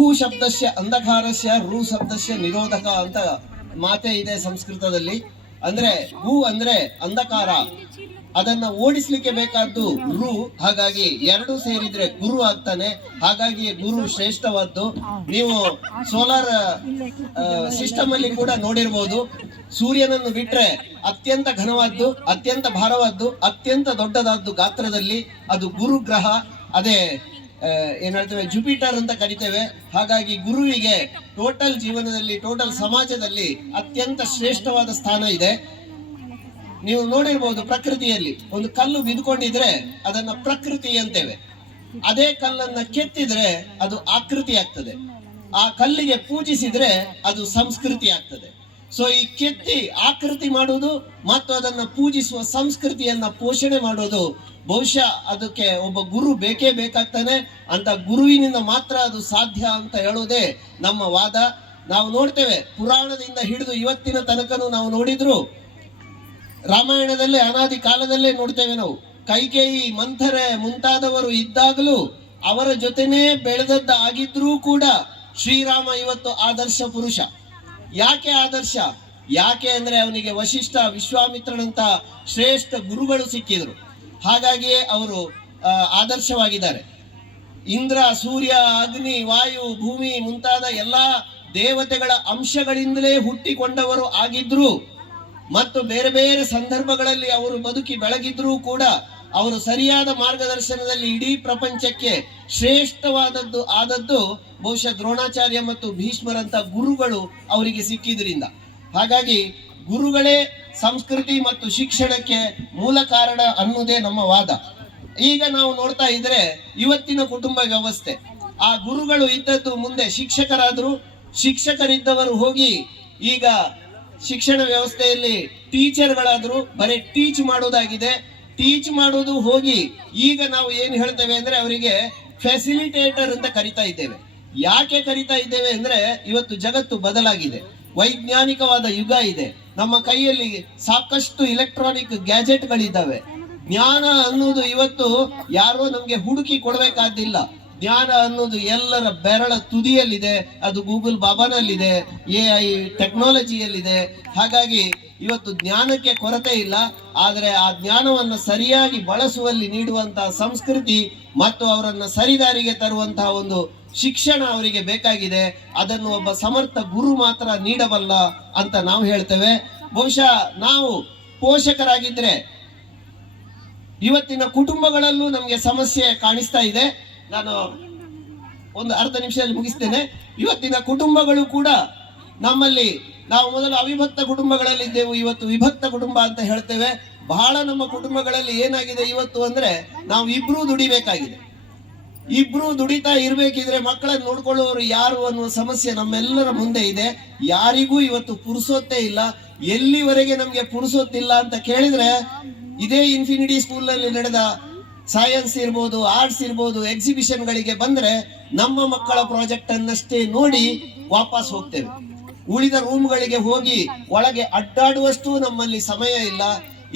ಭೂ ಶಬ್ದಸ್ಯ ಅಂಧಕಾರಸ್ಯ ರು ಶಬ್ದಸ್ಯ ನಿರೋಧಕ ಅಂತ ಮಾತೆ ಇದೆ ಸಂಸ್ಕೃತದಲ್ಲಿ. ಅಂದ್ರೆ ಭೂ ಅಂದ್ರೆ ಅಂಧಕಾರ, ಅದನ್ನ ಓಡಿಸ್ಲಿಕ್ಕೆ ಬೇಕಾದ್ದು ರು. ಹಾಗಾಗಿ ಎರಡು ಸೇರಿದ್ರೆ ಗುರು ಆಗ್ತಾನೆ. ಹಾಗಾಗಿ ಗುರು ಶ್ರೇಷ್ಠವಾದ್ದು. ನೀವು ಸೋಲಾರ್ ಸಿಸ್ಟಮ್ ಅಲ್ಲಿ ಕೂಡ ನೋಡಿರ್ಬೋದು, ಸೂರ್ಯನನ್ನು ಬಿಟ್ರೆ ಅತ್ಯಂತ ಘನವಾದ್ದು, ಅತ್ಯಂತ ಭಾರವಾದ್ದು, ಅತ್ಯಂತ ದೊಡ್ಡದಾದ್ದು ಗಾತ್ರದಲ್ಲಿ ಅದು ಗುರು ಗ್ರಹ. ಅದೇ ಏನ್ ಹೇಳ್ತೇವೆ, ಜುಪಿಟರ್ ಅಂತ ಕರಿತೇವೆ. ಹಾಗಾಗಿ ಗುರುವಿಗೆ ಟೋಟಲ್ ಜೀವನದಲ್ಲಿ, ಟೋಟಲ್ ಸಮಾಜದಲ್ಲಿ ಅತ್ಯಂತ ಶ್ರೇಷ್ಠವಾದ ಸ್ಥಾನ ಇದೆ. ನೀವು ನೋಡಿರ್ಬೋದು, ಪ್ರಕೃತಿಯಲ್ಲಿ ಒಂದು ಕಲ್ಲು ಬಿದ್ದುಕೊಂಡಿದ್ರೆ ಅದನ್ನ ಪ್ರಕೃತಿ ಅಂತೇವೆ. ಅದೇ ಕಲ್ಲನ್ನ ಕೆತ್ತಿದ್ರೆ ಅದು ಆಕೃತಿ ಆಗ್ತದೆ. ಆ ಕಲ್ಲಿಗೆ ಪೂಜಿಸಿದ್ರೆ ಅದು ಸಂಸ್ಕೃತಿ ಆಗ್ತದೆ. ಸೊ ಈ ಕೆತ್ತಿ ಆಕೃತಿ ಮಾಡುವುದು ಮತ್ತು ಅದನ್ನ ಪೂಜಿಸುವ ಸಂಸ್ಕೃತಿಯನ್ನ ಪೋಷಣೆ ಮಾಡೋದು ಬಹುಶಃ ಅದಕ್ಕೆ ಒಬ್ಬ ಗುರು ಬೇಕೇ ಬೇಕಾಗ್ತಾನೆ. ಅಂತ ಗುರುವಿನಿಂದ ಮಾತ್ರ ಅದು ಸಾಧ್ಯ ಅಂತ ಹೇಳೋದೇ ನಮ್ಮ ವಾದ. ನಾವು ನೋಡ್ತೇವೆ, ಪುರಾಣದಿಂದ ಹಿಡಿದು ಇವತ್ತಿನ ತನಕನೂ ನಾವು ನೋಡಿದ್ರು, ರಾಮಾಯಣದಲ್ಲೇ ಅನಾದಿ ಕಾಲದಲ್ಲೇ ನೋಡ್ತೇವೆ ನಾವು. ಕೈಕೇಯಿ, ಮಂಥರೆ ಮುಂತಾದವರು ಇದ್ದಾಗಲೂ ಅವರ ಜೊತೆನೇ ಬೆಳೆದದ್ದ ಆಗಿದ್ರೂ ಕೂಡ ಶ್ರೀರಾಮ ಇವತ್ತು ಆದರ್ಶ ಪುರುಷ. ಯಾಕೆ ಆದರ್ಶ? ಯಾಕೆ ಅಂದ್ರೆ ಅವನಿಗೆ ವಶಿಷ್ಠ, ವಿಶ್ವಾಮಿತ್ರನಂತ ಶ್ರೇಷ್ಠ ಗುರುಗಳು ಸಿಕ್ಕಿದ್ರು. ಹಾಗಾಗಿಯೇ ಅವರು ಆದರ್ಶವಾಗಿದ್ದಾರೆ. ಇಂದ್ರ, ಸೂರ್ಯ, ಅಗ್ನಿ, ವಾಯು, ಭೂಮಿ ಮುಂತಾದ ಎಲ್ಲಾ ದೇವತೆಗಳ ಅಂಶಗಳಿಂದಲೇ ಹುಟ್ಟಿಕೊಂಡವರು ಆಗಿದ್ರು ಮತ್ತು ಬೇರೆ ಬೇರೆ ಸಂದರ್ಭಗಳಲ್ಲಿ ಅವರು ಬದುಕಿ ಬೆಳಗಿದ್ರೂ ಕೂಡ ಅವರು ಸರಿಯಾದ ಮಾರ್ಗದರ್ಶನದಲ್ಲಿ ಇಡೀ ಪ್ರಪಂಚಕ್ಕೆ ಶ್ರೇಷ್ಠವಾದದ್ದು ಆದದ್ದು ಬಹುಶಃ ದ್ರೋಣಾಚಾರ್ಯ ಮತ್ತು ಭೀಷ್ಮರಂತ ಗುರುಗಳು ಅವರಿಗೆ ಸಿಕ್ಕಿದ್ರಿಂದ. ಹಾಗಾಗಿ ಗುರುಗಳೇ ಸಂಸ್ಕೃತಿ ಮತ್ತು ಶಿಕ್ಷಣಕ್ಕೆ ಮೂಲ ಕಾರಣ ಅನ್ನುವುದೇ ನಮ್ಮ ವಾದ. ಈಗ ನಾವು ನೋಡ್ತಾ ಇದ್ರೆ ಇವತ್ತಿನ ಕುಟುಂಬ ವ್ಯವಸ್ಥೆ, ಆ ಗುರುಗಳು ಇದ್ದದ್ದು ಮುಂದೆ ಶಿಕ್ಷಕರಾದ್ರು, ಶಿಕ್ಷಕರಿದ್ದವರು ಹೋಗಿ ಈಗ ಶಿಕ್ಷಣ ವ್ಯವಸ್ಥೆಯಲ್ಲಿ ಟೀಚರ್ಗಳಾದ್ರು, ಬರೀ ಟೀಚ್ ಮಾಡೋದಾಗಿದೆ. ಟೀಚ್ ಮಾಡೋದು ಹೋಗಿ ಈಗ ನಾವು ಏನ್ ಹೇಳ್ತೇವೆ ಅಂದ್ರೆ ಅವರಿಗೆ ಫೆಸಿಲಿಟೇಟರ್ ಅಂತ ಕರಿತಾ ಇದ್ದೇವೆ. ಯಾಕೆ ಕರಿತಾ ಇದ್ದೇವೆ ಅಂದ್ರೆ ಇವತ್ತು ಜಗತ್ತು ಬದಲಾಗಿದೆ, ವೈಜ್ಞಾನಿಕವಾದ ಯುಗ ಇದೆ, ನಮ್ಮ ಕೈಯಲ್ಲಿ ಸಾಕಷ್ಟು ಇಲೆಕ್ಟ್ರಾನಿಕ್ ಗ್ಯಾಜೆಟ್ಗಳಿದ್ದಾವೆ. ಜ್ಞಾನ ಅನ್ನೋದು ಇವತ್ತು ಯಾರೋ ನಮ್ಗೆ ಹುಡುಕಿ ಕೊಡ್ಬೇಕಾದಿಲ್ಲ. ಜ್ಞಾನ ಅನ್ನೋದು ಎಲ್ಲರ ಬೆರಳ ತುದಿಯಲ್ಲಿದೆ. ಅದು ಗೂಗಲ್ ಬಾಬಾನಲ್ಲಿದೆ, AI ಟೆಕ್ನಾಲಜಿಯಲ್ಲಿದೆ. ಹಾಗಾಗಿ ಇವತ್ತು ಜ್ಞಾನಕ್ಕೆ ಕೊರತೆ ಇಲ್ಲ. ಆದರೆ ಆ ಜ್ಞಾನವನ್ನು ಸರಿಯಾಗಿ ಬಳಸುವಲ್ಲಿ ನೀಡುವಂತಹ ಸಂಸ್ಕೃತಿ ಮತ್ತು ಅವರನ್ನ ಸರಿದಾರಿಗೆ ತರುವಂತಹ ಒಂದು ಶಿಕ್ಷಣ ಅವರಿಗೆ ಬೇಕಾಗಿದೆ. ಅದನ್ನು ಒಬ್ಬ ಸಮರ್ಥ ಗುರು ಮಾತ್ರ ನೀಡಬಲ್ಲ ಅಂತ ನಾವು ಹೇಳ್ತೇವೆ. ಬಹುಶಃ ನಾವು ಪೋಷಕರಾಗಿದ್ರೆ ಇವತ್ತಿನ ಕುಟುಂಬಗಳಲ್ಲೂ ನಮಗೆ ಸಮಸ್ಯೆ ಕಾಣಿಸ್ತಾ ಇದೆ. ನಾನು ಒಂದು ಅರ್ಧ ನಿಮಿಷದಲ್ಲಿ ಮುಗಿಸ್ತೇನೆ. ಇವತ್ತಿನ ಕುಟುಂಬಗಳು ಕೂಡ ನಮ್ಮಲ್ಲಿ, ನಾವು ಮೊದಲು ಅವಿಭಕ್ತ ಕುಟುಂಬಗಳಲ್ಲಿ ಇದ್ದೆವು, ಇವತ್ತು ವಿಭಕ್ತ ಕುಟುಂಬ ಅಂತ ಹೇಳ್ತೇವೆ. ಬಹಳ ನಮ್ಮ ಕುಟುಂಬಗಳಲ್ಲಿ ಏನಾಗಿದೆ ಇವತ್ತು ಅಂದ್ರೆ ನಾವು ಇಬ್ರು ದುಡಿಬೇಕಾಗಿದೆ. ಇಬ್ರು ದುಡಿತಾ ಇರ್ಬೇಕಿದ್ರೆ ಮಕ್ಕಳನ್ನು ನೋಡ್ಕೊಳ್ಳುವವರು ಯಾರು ಅನ್ನುವ ಸಮಸ್ಯೆ ನಮ್ಮೆಲ್ಲರ ಮುಂದೆ ಇದೆ. ಯಾರಿಗೂ ಇವತ್ತು ಪುರುಸೊತ್ತೇ ಇಲ್ಲ. ಎಲ್ಲಿವರೆಗೆ ನಮ್ಗೆ ಪುರುಸೊತ್ತಿಲ್ಲ ಅಂತ ಕೇಳಿದ್ರೆ, ಇದೇ ಇನ್ಫಿನಿಟಿ ಸ್ಕೂಲ್ ನಲ್ಲಿ ನಡೆದ ಸೈನ್ಸ್ ಇರ್ಬೋದು, ಆರ್ಟ್ಸ್ ಇರ್ಬೋದು, ಎಕ್ಸಿಬಿಷನ್ ಗಳಿಗೆ ಬಂದ್ರೆ ನಮ್ಮ ಮಕ್ಕಳ ಪ್ರಾಜೆಕ್ಟ್ ಅನ್ನಷ್ಟೇ ನೋಡಿ ವಾಪಸ್ ಹೋಗ್ತೇವೆ. ಉಳಿದ ರೂಮ್ಗಳಿಗೆ ಹೋಗಿ ಒಳಗೆ ಅಡ್ಡಾಡುವಷ್ಟು ನಮ್ಮಲ್ಲಿ ಸಮಯ ಇಲ್ಲ.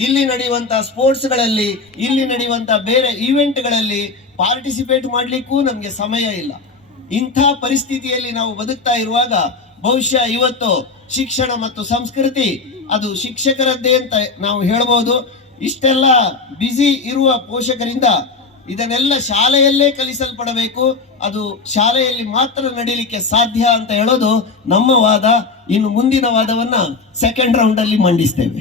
ಇಲ್ಲಿ ನಡೆಯುವಂತಹ ಸ್ಪೋರ್ಟ್ಸ್ ಗಳಲ್ಲಿ, ಇಲ್ಲಿ ನಡೆಯುವಂತಹ ಬೇರೆ ಈವೆಂಟ್ ಗಳಲ್ಲಿ ಪಾರ್ಟಿಸಿಪೇಟ್ ಮಾಡ್ಲಿಕ್ಕೂ ನಮ್ಗೆ ಸಮಯ ಇಲ್ಲ. ಇಂಥ ಪರಿಸ್ಥಿತಿಯಲ್ಲಿ ನಾವು ಬದುಕ್ತಾ ಇರುವಾಗ ಬಹುಶಃ ಇವತ್ತು ಶಿಕ್ಷಣ ಮತ್ತು ಸಂಸ್ಕೃತಿ ಅದು ಶಿಕ್ಷಕರದ್ದೇ ಅಂತ ನಾವು ಹೇಳ್ಬೋದು. ಇಷ್ಟೆಲ್ಲ ಬ್ಯುಸಿ ಇರುವ ಪೋಷಕರಿಂದ ಇದನ್ನೆಲ್ಲ ಶಾಲೆಯಲ್ಲೇ ಕಲಿಸಲ್ಪಡಬೇಕು. ಅದು ಶಾಲೆಯಲ್ಲಿ ಮಾತ್ರ ನಡೀಲಿಕ್ಕೆ ಸಾಧ್ಯ ಅಂತ ಹೇಳೋದು ನಮ್ಮ ವಾದ. ಇನ್ನು ಮುಂದಿನ ವಾದವನ್ನ ಸೆಕೆಂಡ್ ರೌಂಡ್ ಅಲ್ಲಿ ಮಂಡಿಸ್ತೇವೆ.